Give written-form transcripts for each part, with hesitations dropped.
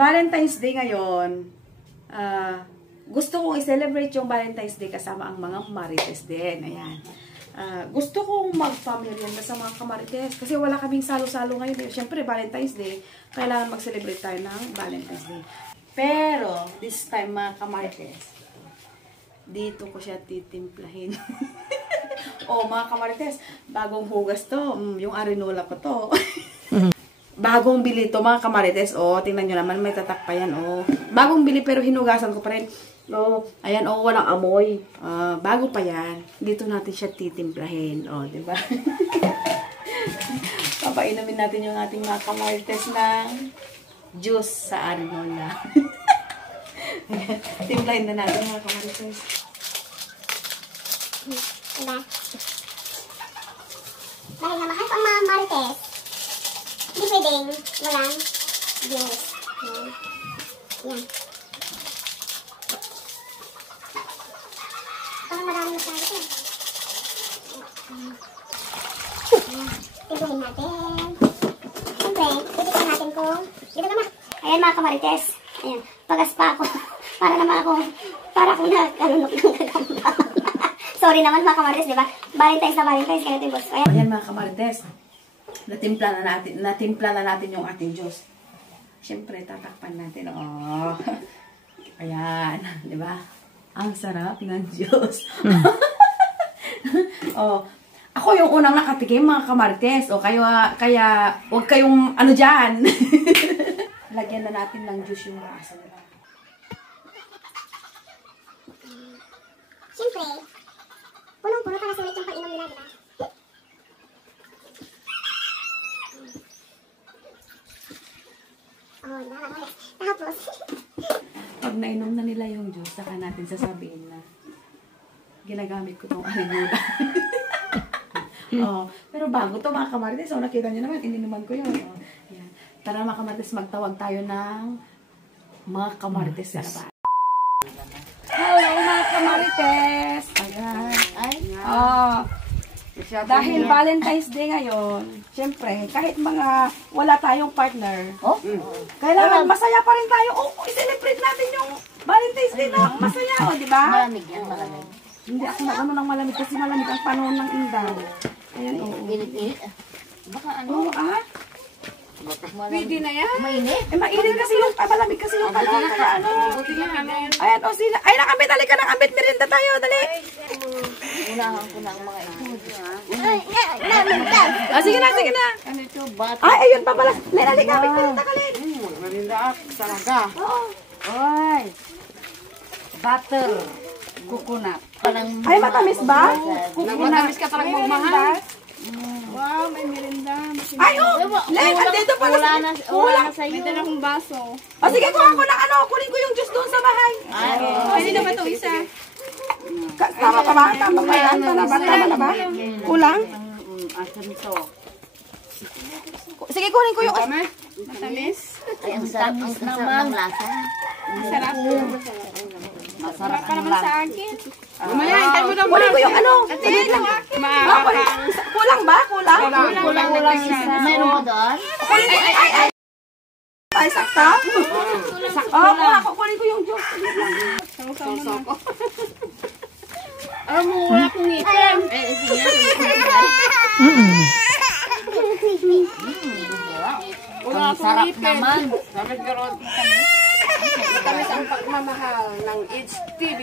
Valentine's Day ngayon, gusto kong i-celebrate yung Valentine's Day kasama ang mga Marites din. Ayan. Gusto kong mag-family sa mga kamarites kasi wala kaming salo-salo ngayon. Siyempre, Valentine's Day, kailangan mag-celebrate tayo ng Valentine's Day. Pero, this time mga kamarites, dito ko siya titimplahin. Mga kamarites, bagong hugas to. Yung arenola ko to. Bagong bili to mga kamarites. Tingnan nyo naman, may tatak pa yan. Bagong bili pero hinugasan ko pa rin. Ayan, walang amoy. Bago pa yan. Dito natin siya titimplahin. Diba? Papainumin natin yung ating mga kamarites ng juice sa arenola. Timplahin na natin mga kamarites. Diba? Dahil na mahal pang mga marites, hindi pwedeng walang juice. Yan. Parang marami masyado ito. Timplahin natin. Siyempre, titignan natin kung dito naman. Ayan mga kamarites. Ayan, pagas pa ako. Para akong nakalunok ng gagamba. Sorry naman mga kamarites, di ba? Valentine's na Valentine's, kaya ito yung boss ko. Ayan mga kamarites, natimpla na natin yung ating juice. Siyempre, tatakpan natin. Ayan, di ba? Ang sarap ng juice. Ako yung unang nakatikim mga kamarites. Kaya huwag kayong ano dyan. Lagyan na natin ng juice yung rasa nila. Siyempre, punong-puno para sulit yung pag-inom nila, diba? Tapos, pag nainom na nila yung juice, saka natin sasabihin na ginagamit ko tong arenola. Pero bago to mga kamarites, nakita nyo naman, ininuman ko yun. Yan. Tara mga kamarites, magtawag tayo ng mga kamarites sa labas. Hello mga kamarites! Ayan. Dahil Valentine's Day ngayon, syempre, kahit mga wala tayong partner, kailangan masaya pa rin tayo. I-celebrate natin yung Valentine's Day na masaya, di ba? Malamig yan, malamig. Hindi ako nag-ano ng malamig kasi malamig ang panahon ng indaw. Ayan, Ginit-ginit. Baka ano? Pwede na yan. Mainit. Mainit kasi yung, malamig kasi yung panahon. Kaya ayan, sila. Ay, nakambit, dali ka ng ambit. Merienda tayo, dali. Unahan ko na ang mga ito. Sige na. Ano ito? Bato. Ay, ayun pa pala. Dali ka, merienda ka, Len. Merinda talaga. Oo. Oy. Butter. Coconut. Ay, matamis ba? Matamis ka talaga magmahal. Wow, may merinda. Ay, Len, andito pala. Wala na sa'yo. May dalawang baso. Sige, kuha ko ng kunin ko yung juice doon sa bahay. Pwede na ba ito isa? Tama pa ba? Tama ba yan? Tama na ba? Kulang? Asan ito? Sige, kunin ko yung... Matamis. Ay, ang sarap ng lasa. Sarap. Masarap Pa ang naman lasa. sa akin. Mamaya, hintan mo daw. Kunin ko yung ano. Ate, lang akin. Kulang ba? Kulang? Kulang isa. Mayroon mo doon? Ay, sakta? Kunin ko yung juice. Sausaw ko. Alam mo, wala akong item. Sige. Ang sarap naman. Matamis ang pagmamahal ng HTV.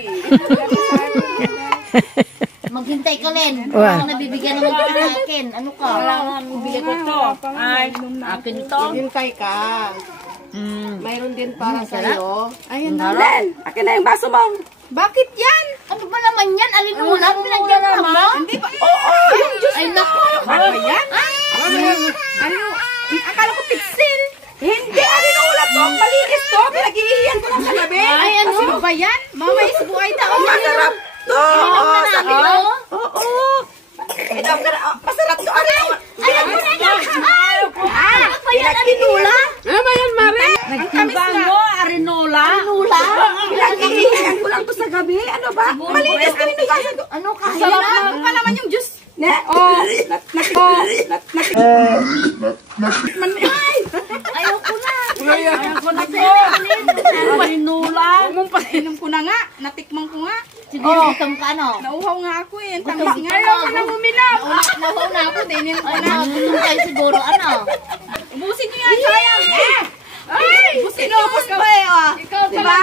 Maghintay ka, Len. Wala kang nabibigyan ng mga sa akin. Ano ka? Wala kang bibigyan ko to. Ay, akin to. Hintay ka. Mayroon din para sa'yo. Ayun na. Len, akin na yung baso mo. Bakit yan? Ano ba naman yan? Alin mo lang? Pinagyan ka mo? Hindi pa. Yung juice. Ay, naku. Ano ba yan? Ano? Akala ko pitsin. Hindi, ulat mo. Malinis to. Pinag-iihiyan ko lang sa gabi. Ay, ano ba yan? Mama, isbuhay na. Masarap to. Sabi mo? Oo. Masarap to. Ayan mo na yan. Ay, ano ba yan? Arinola? Ano ba yan, Mare? Nagtimbang mo, Arinola? Arinola? Pinag-iihiyan ko lang to sa gabi. Ano ba? Malinis ko rin ko. Ano kaya Sarap na? na pa naman yung juice. Ayaw ko na. Inulang. Inom ko na nga. Natikman ko nga. Siguro gutom ka, no? Nauhaw nga ako eh. Tamis nga. Ayaw ko na uminom. Nauhaw na ako. Dinin ko na. Gutom kayo siguro, ano? Ubusin nyo yan. Sayang. Ay! Inubos ko eh. Ikaw diba?